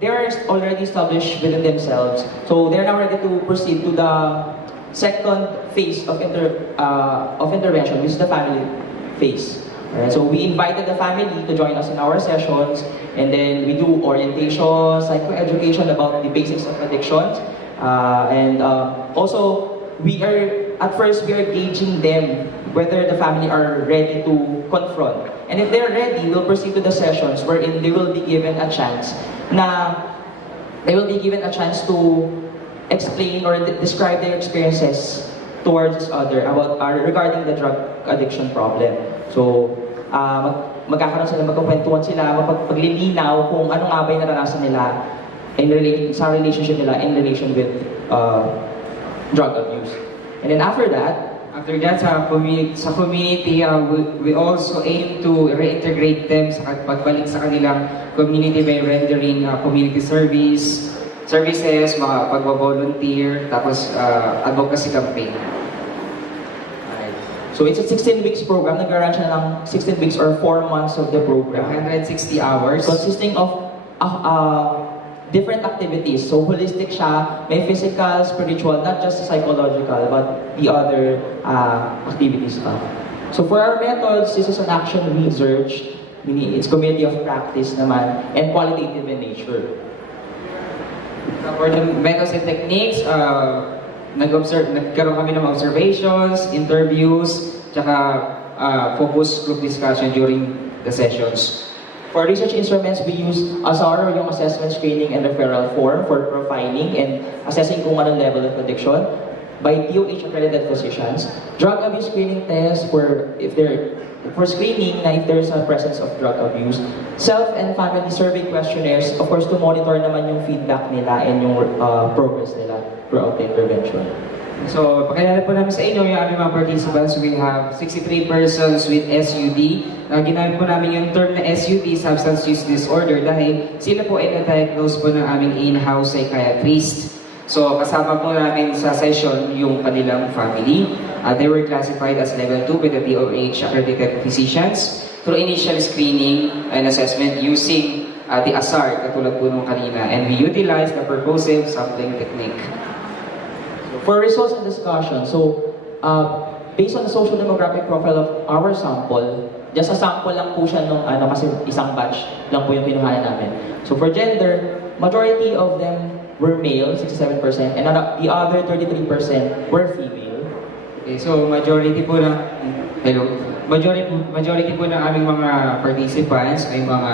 they are already established within themselves. So they're now ready to proceed to the second phase of intervention, which is the family phase. Alright, so we invited the family to join us in our sessions, and then we do orientation, psychoeducation about the basics of addictions, and also at first we are gauging them whether the family are ready to confront. And if they're ready, we'll proceed to the sessions wherein they will be given a chance to explain or describe their experiences towards each other regarding the drug addiction problem. So, magkakaroon sila, magkukwentuhan sila, mapaglilinaw kung ano nga ba yung naranasan nila sa relationship nila in relation with drug abuse. And then after that, sa community, we also aim to reintegrate them sa pagbalik sa kanilang community by rendering community services, mga pagbo-volunteer, tapos advocacy campaign. so it's a 16 weeks program. Nag-run siya ng 16 weeks or 4 months of the program. 160 hours. Consisting of different activities. So holistic siya, may physical, spiritual, not just psychological, but the other activities pa. So for our methods, this is an action research, meaning it's community of practice naman, and qualitative in nature. For the methods and techniques, nagkaroon kami ng observations, interviews, tsaka focus group discussion during the sessions. For research instruments, we use ASAR, yung assessment, screening, and referral form for profiling and assessing kung anong level of addiction by DOH-accredited physicians. Drug abuse screening test for screening na if there's a presence of drug abuse. Self and family survey questionnaires, of course, to monitor naman yung feedback nila and yung progress nila throughout the intervention. So, pakilala po namin sa inyo yung aming mga participants. We have 63 persons with SUD. Ginamit po namin yung term na SUD, Substance Use Disorder, dahil sila po ay na-diagnose po ng aming in-house psychiatrist. So, kasama po namin sa session yung kanilang family. They were classified as level 2 by the DOH-accredited physicians through initial screening and assessment using the ASAR, katulad po nung kanina. And we utilize the purposive sampling technique. For results and discussion, so based on the social demographic profile of our sample, just a sample lang po siya nung kasi isang batch lang po yung kinuhanan namin. So for gender, majority of them were male, 67%, and the other 33% were female. Okay, so majority po ng aming mga participants ay mga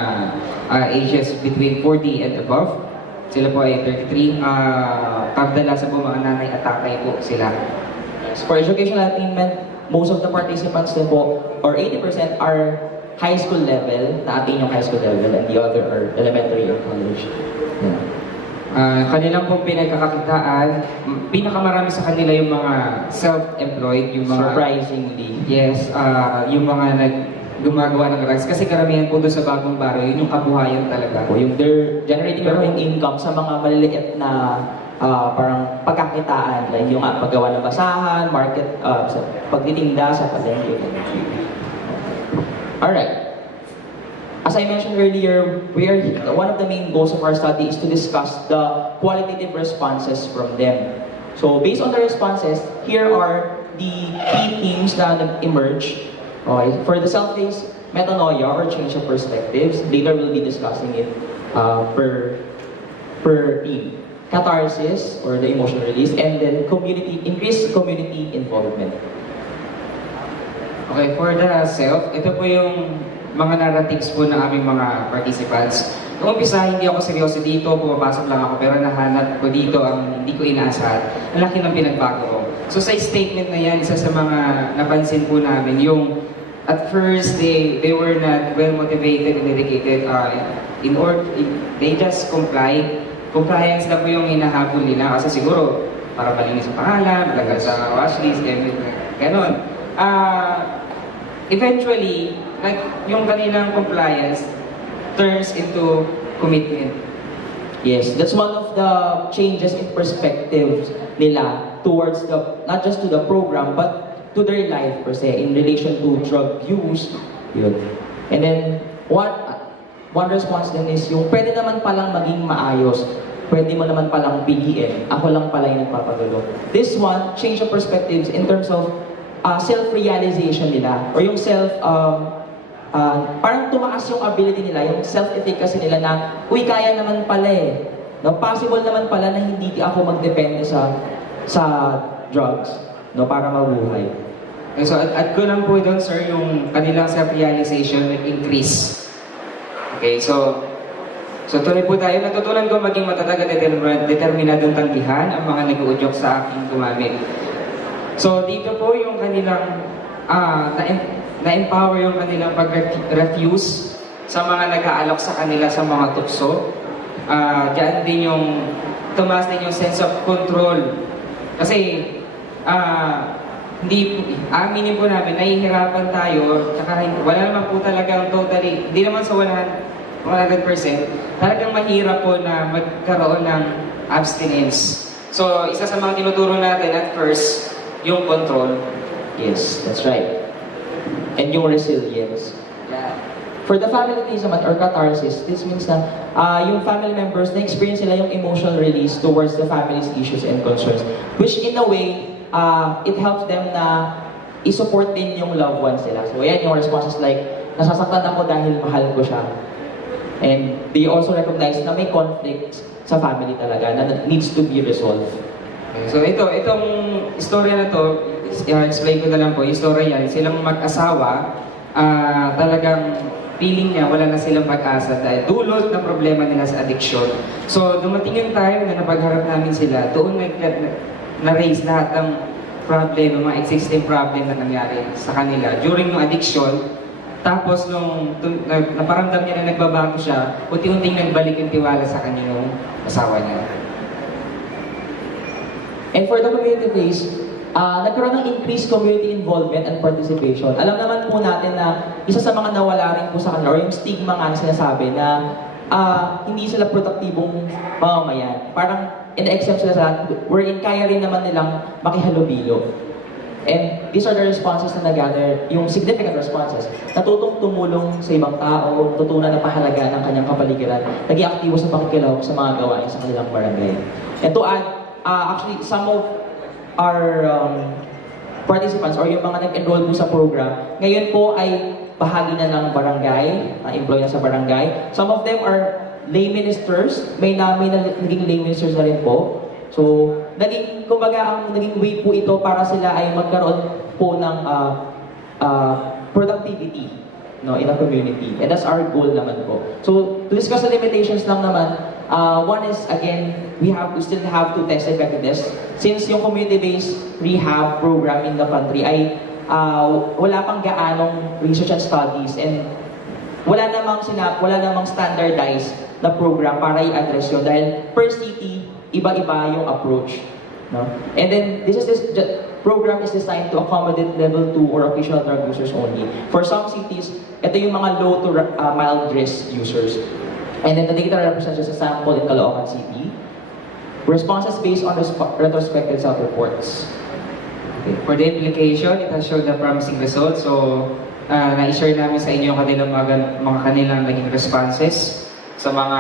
ages between 40 and above. Sila po ay 33. Kadalasan po mga nanay at tatay po sila. For educational attainment, most of the participants din po, or 80% are high school level, na-attain yung high school level, and the other are elementary and college. Kanilang pong pinagkakakitaan, pinakamarami sa kanila yung mga self-employed, yung mga... Surprisingly. Yes, yung mga gumagawa ng drugs. Kasi karamihan po doon sa bagong baryo, yun yung kabuhayan talaga. Yung they're generating their own income sa mga maliliit na parang pagkakitaan. Like yung paggawa ng basahan, market, pagtitinda sa palengke. Alright. As I mentioned earlier, one of the main goals of our study is to discuss the qualitative responses from them. So based on the responses, here are the key themes that emerge. Okay. For the self-based metanoia or change of perspectives, later we'll be discussing it per theme. Catharsis or the emotional release, and then increased community involvement. Okay, for the self, ito po yung mga narratives po ng aming mga participants. Noong umpisa, hindi ako seryoso dito, pumapasok lang ako, pero nahanap ko dito ang hindi ko inaasahan. Ang laki ng pinagbago ko. So sa statement na yan, isa sa mga napansin po namin, yung at first, they were not well motivated and dedicated. They just comply. Compliance na po yung hinahabol nila kasi siguro para malinis ang pangalan, lagay sa washlist, gano'n. Eventually, yung kanilang compliance turns into commitment. Yes, that's one of the changes in perspective nila towards not just to the program, but to their life per se, in relation to drug use. Yun. And then, one response din is yung pwede naman palang maging maayos. Pwede mo naman palang piliin. Ako lang pala yung nagpapagulo. This one, change of perspectives in terms of self-realization nila. Or yung parang tumaas yung ability nila, yung self-efficacy nila na, uy, kaya naman pala eh. No, possible naman pala na hindi ako magdepende sa drugs, no, para mabuhay. Okay, so add ko lang po doon, sir, yung kanilang self-realization nag-increase. Okay, so tuloy po tayo. Natutunan ko maging matatag at determinadong tanggihan ang mga nag-uudyok sa aking gumamit. So dito po yung kanilang na-empower yung kanilang pag-refuse sa mga nag-aalok sa kanila sa mga tukso. Diyan din yung tumaas din yung sense of control. Kasi aminin po namin, nahihirapan tayo, tsaka wala naman po talagang totally, hindi naman sa 100%, talagang mahirap po na magkaroon ng abstinence. So, isa sa mga tinuturo natin at first, yung control. Yes, that's right. And yung resilience. Yeah. For the family case naman, or catharsis, this means na yung family members, na-experience nila yung emotional release towards the family's issues and concerns. Which in a way, it helps them na i-support din yung loved ones nila. So yan yung responses like, nasasaktan ako dahil mahal ko siya. And they also recognize na may conflict sa family talaga na needs to be resolved. Okay, so itong istorya na to, explain ko na lang po, yung istorya yan, silang mag-asawa, talagang feeling niya wala na silang pag-asa dahil dulot ng problema nila sa addiction. So dumating yung time na napagharap namin sila, doon na-raise lahat ng problem, mga existing problem na nangyari sa kanila during yung addiction. Tapos nung naparamdam niya na nagbabago siya, unti-unting nagbalik yung tiwala sa kanyang asawa niya. And for the community phase, nagkaroon ng increased community involvement and participation. Alam naman po natin na isa sa mga nawala rin po sa kanila, or yung stigma nga na sinasabi na hindi sila produktibong mamamayan. Parang in-exempt sila sa wherein kaya rin naman nilang makihalubilo. And these are the responses na nag-gather, yung significant responses. Natutong tumulong sa ibang tao, tutunan na pahalaga ng kanyang kapaligiran, naging aktibo sa pakikilahok sa mga gawain sa kanilang barangay. And to add, actually, some of our participants or yung mga nag-enroll po sa program, ngayon po ay bahagi na ng barangay, employee na sa barangay. Some of them are lay ministers, may naging lay ministers na rin po. So, kumbaga, naging way po ito para sila ay magkaroon po ng productivity, no, in a community. And that's our goal naman po. So, to discuss the limitations lang naman, one is, again, we still have to test effectiveness. Since yung community-based rehab program in the country ay wala pang gaanong research and studies, and wala namang standardized na program para i-address yun dahil per city, iba-iba yung approach. No? And then, this program is designed to accommodate level 2 or occasional drug users only. For some cities, ito yung mga low to mild risk users. And then the data represents just a sample in Caloocan City. Responses based on retrospective self-reports. Okay. For the implication, it has showed the promising results. So, na-share namin sa inyo mga kanilang naging responses sa mga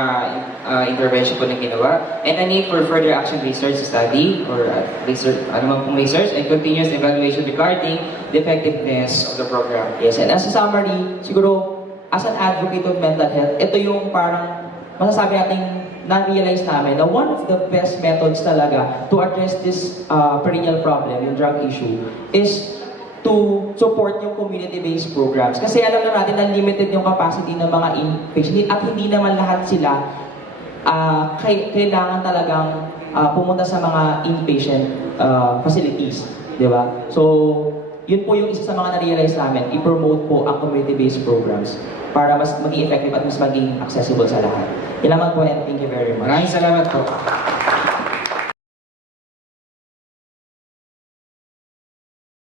intervention po na ginawa. And a need for further action research study or research, research and continuous evaluation regarding the effectiveness of the program. Yes, and as a summary, siguro, as an advocate of mental health, ito yung parang masasabi natin na-realize namin na one of the best methods talaga to address this perennial problem, yung drug issue, is to support yung community-based programs. Kasi alam na natin na limited yung capacity ng mga inpatient at hindi naman lahat sila kailangan talagang pumunta sa mga inpatient facilities. Di ba? So, yun po yung isa sa mga na-realize namin, i-promote po ang community-based programs para mas maging effective at mas maging accessible sa lahat. Yun naman po, and thank you very much. Maraming salamat po.